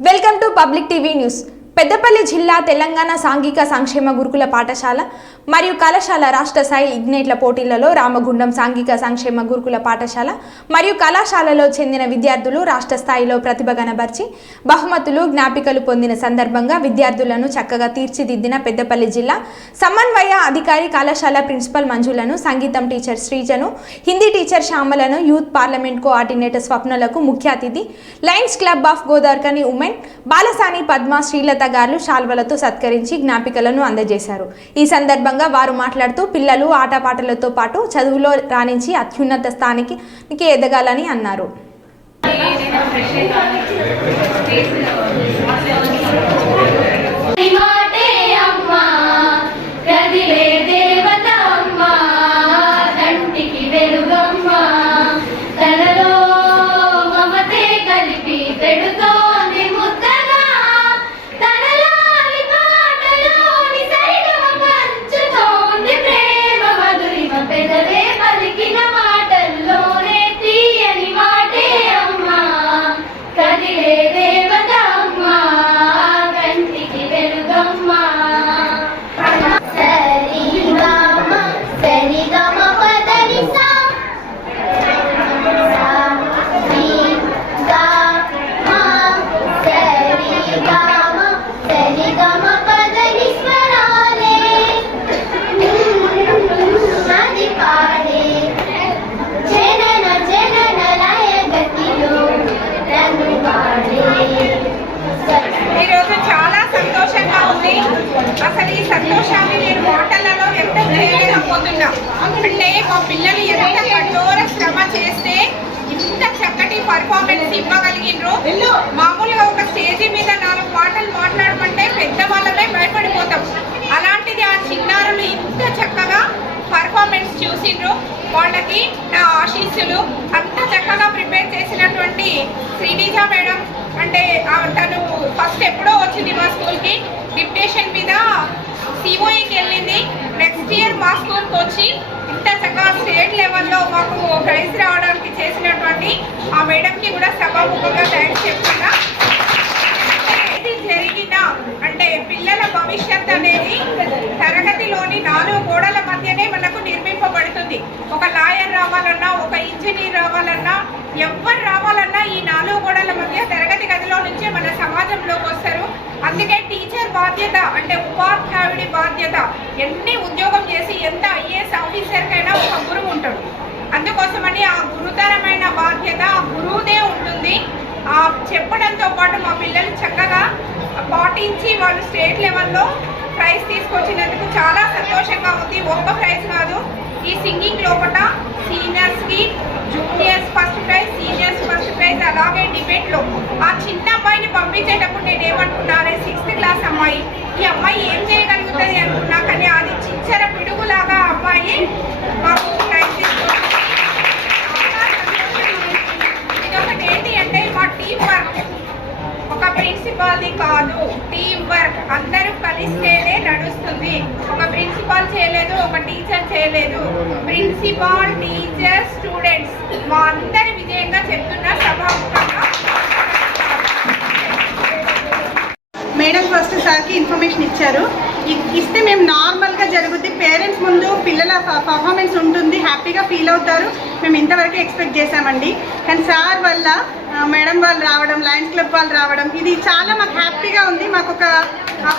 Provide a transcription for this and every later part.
welcome to public TV news Peddapalli జిల్లా తెలంగాణ సాంఘిక సంక్షేమ గురుకుల పాఠశాల మరియు కళాశాల రాష్ట్ర స్థాయి ఇగ్నేట్ల పోటీలలో రామగుండం సాంఘిక సంక్షేమ గురుకుల పాఠశాల మరియు కళాశాలలో చెందిన విద్యార్థులు రాష్ట్ర స్థాయిలో ప్రతిభ కనబర్చి బహుమతులు జ్ఞాపికలు పొందిన సందర్భంగా విద్యార్థులను చక్కగా తీర్చిదిద్దిన పెద్దపల్లి జిల్లా సమన్వయ అధికారి కళాశాల ప్రిన్సిపల్ మంజులను సంగీతం టీచర్ శ్రీజను హిందీ టీచర్ శ్యామలను యూత్ పార్లమెంట్ కోఆర్డినేటర్ స్వప్నలకు ముఖ్య అతిథి Lions club of గోదార్కని women Balasani Padma Srilatha గారు శాల్వలతో సత్కరించి జ్ఞాపికలను అందజేశారు. ఈ సందర్భంగా వారు మాట్లాడుతూ పిల్లలు ఆటపాటలతో పాటు చదువులో రాణించి అత్యున్నత స్థానికి ఎదగాలని అన్నారు. అమ్మా చిన్నారులు ఇంత చక్కగా పర్ఫార్మెన్స్ చూసిండ్రు. వాళ్ళకి నా ఆశీస్సులు. అంత చక్కగా ప్రిపేర్ చేసినటువంటి శ్రీనిజ మేడం. అంటే తను ఫస్ట్ ఎప్పుడో వచ్చింది మా స్కూల్కి డిప్టేషన్ మీద సిఓఈకి వెళ్ళింది. నెక్స్ట్ ఇయర్ మా స్కూల్కి వచ్చి ఇంత చక్కగా స్టేట్ లెవెల్లో మాకు ప్రైజ్ రావడానికి చేసినటువంటి ఆ మేడంకి కూడా సభాముఖంగా థ్యాంక్స్ చెప్తున్నా. ఏది జరిగినా అంటే పిల్లల భవిష్యత్ అనేది నిర్మింపబడుతుంది ఒక లాయర్ రావాలన్నా ఒక ఇంజనీర్ రావాలన్నా ఎవ్వరు రావాలన్నా ఈ నాలుగు గోడల మధ్య తరగతి గదిలో నుంచే మన సమాజంలోకి వస్తారు. అందుకే టీచర్ బాధ్యత అంటే ఉపాధ్యాయుడి బాధ్యత. ఎన్ని ఉద్యోగం చేసి ఎంత ఐఏఎస్ ఆఫీసర్కైనా ఒక గురువు ఉంటాడు. అందుకోసమని ఆ గురుతరమైన బాధ్యత ఆ గురువుదే ఉంటుంది. ఆ చెప్పడంతో పాటు మా పిల్లలు చక్కగా పాటించి వాళ్ళు స్టేట్ లెవెల్లో ప్రైజ్ తీసుకొచ్చినందుకు చాలా సంతోషంగా ఉంది. ఒక్క ప్రైజ్ ఈ సింగింగ్ లోపల సీనియర్స్కి juniors first prize seniors first prize అలాగే డిబేట్లో ఆ చిన్న అబ్బాయిని పంపించేటప్పుడు నేను ఏమనుకున్నానే సిక్స్త్ క్లాస్ అమ్మాయి. ఈ అమ్మాయి ఏం చేయగలుగుతుంది అనుకున్నా కానీ అది చిచ్చర పిడుగులాగా అబ్బాయి అమ్మాయి మాకు ప్రైజ్ తీసుకొచ్చింది చాలా సంతోషంగా ఉంది. ఇదొకటి ఏంటి అంటే మా టీం వర్క్ ఒక ప్రిన్సిపాల్ది కాదు టీం వర్క్ అందరూ కలిస్తేనే నడుస్తుంది ఒక ప్రిన్సిపాల్ చేయలేదు ఒక టీచర్ చేయలేదు. ప్రిన్సిపాల్ టీచర్ స్టూడెంట్స్ మా అందరి విజయంగా చెప్తున్న సభాముఖంగా మేడం ఫస్ట్ సార్కి ఇన్ఫర్మేషన్ ఇచ్చారు. ఇ- ఇస్తే మేము నార్మల్గా జరుగుద్ది. పేరెంట్స్ ముందు పిల్లల పర్ఫార్మెన్స్ ఉంటుంది. హ్యాపీగా ఫీల్ అవుతారు. మేము ఇంతవరకు ఎక్స్పెక్ట్ చేశామండి. కానీ సార్ వల్ల మేడం వాళ్ళు రావడం లయన్స్ క్లబ్ వాళ్ళు రావడం ఇది చాలా మాకు హ్యాపీగా ఉంది. మాకు ఒక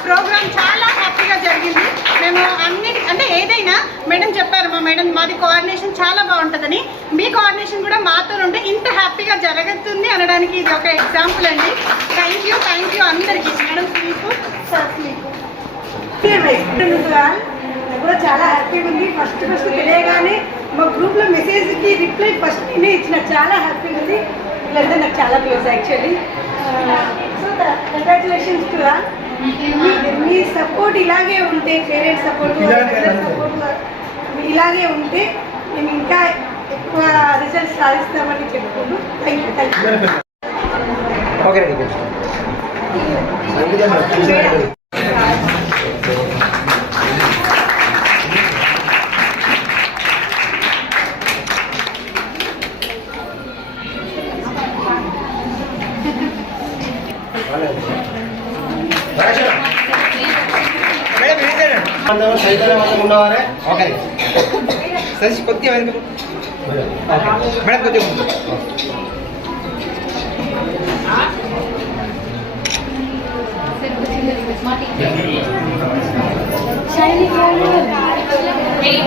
ప్రోగ్రామ్ చాలా హ్యాపీగా జరిగింది. మేము అన్ని అంటే ఏదైనా మేడం చెప్పారు మా మేడం మాది కోఆర్డినేషన్ చాలా బాగుంటుందని. మీ కోఆర్డినేషన్ కూడా మాతో ఉంటే ఇంత హ్యాపీగా జరుగుతుంది అనడానికి ఇది ఒక ఎగ్జాంపుల్ అండి. థ్యాంక్ యూ థ్యాంక్ యూ అందరికీ. మేడం మీకు సార్ మీకు. కూడా చాలా హ్యాపీగా ఉంది. ఫస్ట్ ఫస్ట్ తెలియగానే మా గ్రూప్లో మెసేజ్కి రిప్లై ఫస్ట్ నేనే ఇచ్చిన. చాలా హ్యాపీగా ఉంది. వీళ్ళంతా నాకు చాలా close actually so congratulations to me support ఇలాగే ఉంటే పేరెంట్స్ సపోర్ట్ సపోర్ట్ ఇలాగే ఉంటే. మేము ఇంకా ఎక్కువ రిజల్ట్స్ సాధిస్తామని చెప్పుకుంటూ thank you thank you okay ఉన్నవారే ఓకే సతీష్ కొద్దిగా వెనక్కి. ఓకే. మేడం కొద్దిగా ముందు.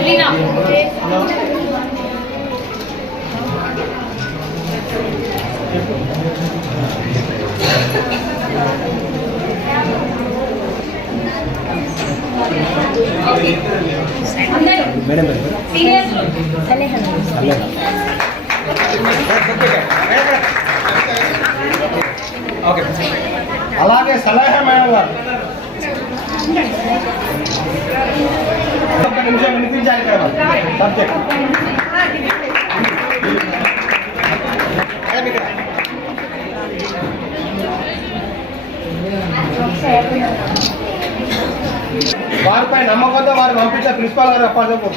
Madam madam. మేడం, కొద్దిగా. Madam, madam. ఓకే అలాగే సలహా మేడం గారు ఒక్క నిమిషం వినిపించాలి కదా సబ్జెక్ట్ మేడం ఇక్కడ. వారిపై నమ్మకంతో వారు పంపించే ప్రిన్సిపాల్ గారు కొద్దిగా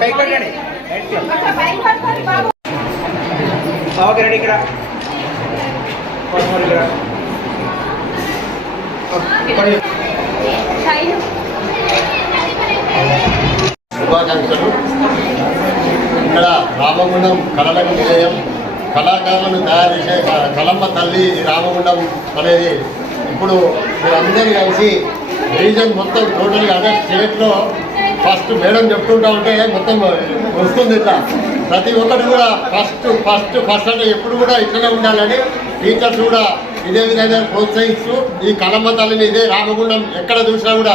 పైకి పెట్టండి లైట్ క్లాక్ ఇక్కడ. ఇక్కడ. శుభాకాంక్షలు. ఇక్కడ రామగుండం కళలకు నిలయం. కళాకారులను తయారు చేసే క- కళమ్మ తల్లి రామగుండం అనేది ఇప్పుడు మీరందరూ కలిసి రీజన్ మొత్తం టోటల్గా అదే స్టేట్లో ఫస్ట్ మేడం చెప్తుంటా ఉంటే మొత్తం వస్తుంది ఇట్లా. ప్రతి ఒక్కరు కూడా ఫస్ట్ ఫస్ట్ ఫస్ట్ అంటే ఎప్పుడు కూడా ఇట్లనే ఉండాలని టీచర్స్ కూడా ఇదే విధంగా ప్రోత్సహిస్తూ ఈ కలమ్మ తల్లిని ఇదే రామగుండం ఎక్కడ చూసినా కూడా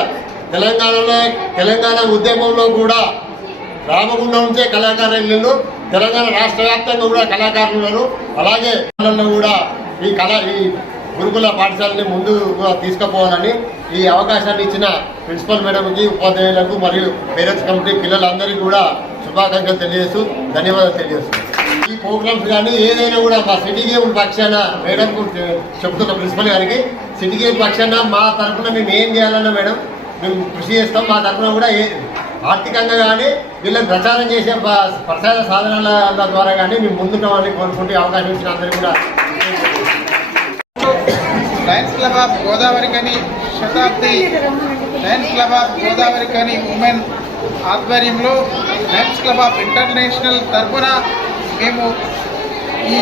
తెలంగాణలో తెలంగాణ ఉద్యమంలో కూడా రామగుండం నుంచే కళాకారులు తెలంగాణ రాష్ట్ర వ్యాప్తంగా కూడా కళాకారులు ఉన్నారు. అలాగే కూడా ఈ కళ ఈ గురుకుల పాఠశాలని ముందు తీసుకుపోవాలని ఈ అవకాశాన్ని ఇచ్చిన ప్రిన్సిపల్ మేడంకి ఉపాధ్యాయులకు మరియు పేరెంట్స్ కమిటీ పిల్లలందరికీ కూడా శుభాకాంక్షలు తెలియజేస్తూ ధన్యవాదాలు తెలియజేస్తున్నాను ఈ ప్రోగ్రామ్స్ కానీ ఏదైనా కూడా మా సిటీ గేమ్ పక్షాన మేడం చెప్తున్న ప్రిన్సిపల్ గారికి సిటీ గేమ్ పక్షాన మా తరఫున మేము ఏం చేయాలన్నా మేడం మేము కృషి చేస్తాం. మా తరఫున కూడా ఏ ఆర్థికంగా కానీ వీళ్ళని ప్రచారం చేసే ప- ప్రసార సాధనాల ద్వారా కానీ మేము ముందుంటామని కోరుకుంటే అవకాశం ఇచ్చిన అందరికీ కూడా లయన్స్ క్లబ్ ఆఫ్ గోదావరి కానీ Shatabdi Lions Club of Godavari కానీ ఉమెన్ ఆధ్వర్యంలో లయన్స్ క్లబ్ ఆఫ్ ఇంటర్నేషనల్ తరఫున మేము ఈ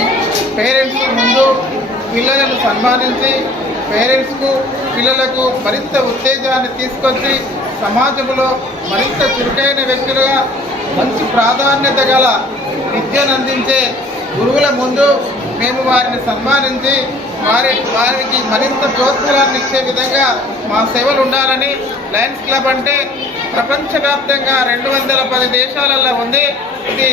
పేరెంట్స్ ముందు పిల్లలను సన్మానించి పేరెంట్స్కు పిల్లలకు మరింత ఉత్తేజాన్ని తీసుకొచ్చి సమాజంలో మరింత చురుకైన వ్యక్తులుగా మంచి ప్రాధాన్యత గల విద్యను అందించే గురువుల ముందు మేము వారిని సన్మానించి వారి వారికి మరింత ప్రోత్సాహాన్ని ఇచ్చే విధంగా మా సేవలు ఉండాలని లయన్స్ క్లబ్ అంటే ప్రపంచవ్యాప్తంగా రెండు వందల పది దేశాలలో ఉంది. ఇది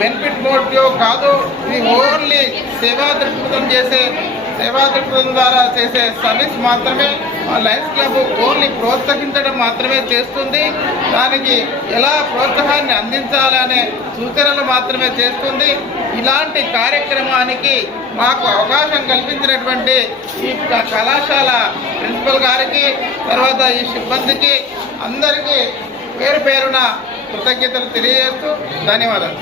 బెనిఫిట్ మోడ్యో కాదు ఇది ఓన్లీ సేవా దృక్పథం చేసే సేవా దృక్పథం ద్వారా చేసే సర్వీస్ మాత్రమే. లయన్స్ క్లబ్ ఓన్లీ ప్రోత్సహించడం మాత్రమే చేస్తుంది. దానికి ఎలా ప్రోత్సాహాన్ని అందించాలనే సూచనలు మాత్రమే చేస్తుంది. ఇలాంటి కార్యక్రమానికి మాకు అవకాశం కల్పించినటువంటి ఈ కళాశాల ప్రిన్సిపల్ గారికి తర్వాత ఈ సిబ్బందికి అందరికీ పేరు పేరున కృతజ్ఞతలు తెలియజేస్తూ ధన్యవాదాలు.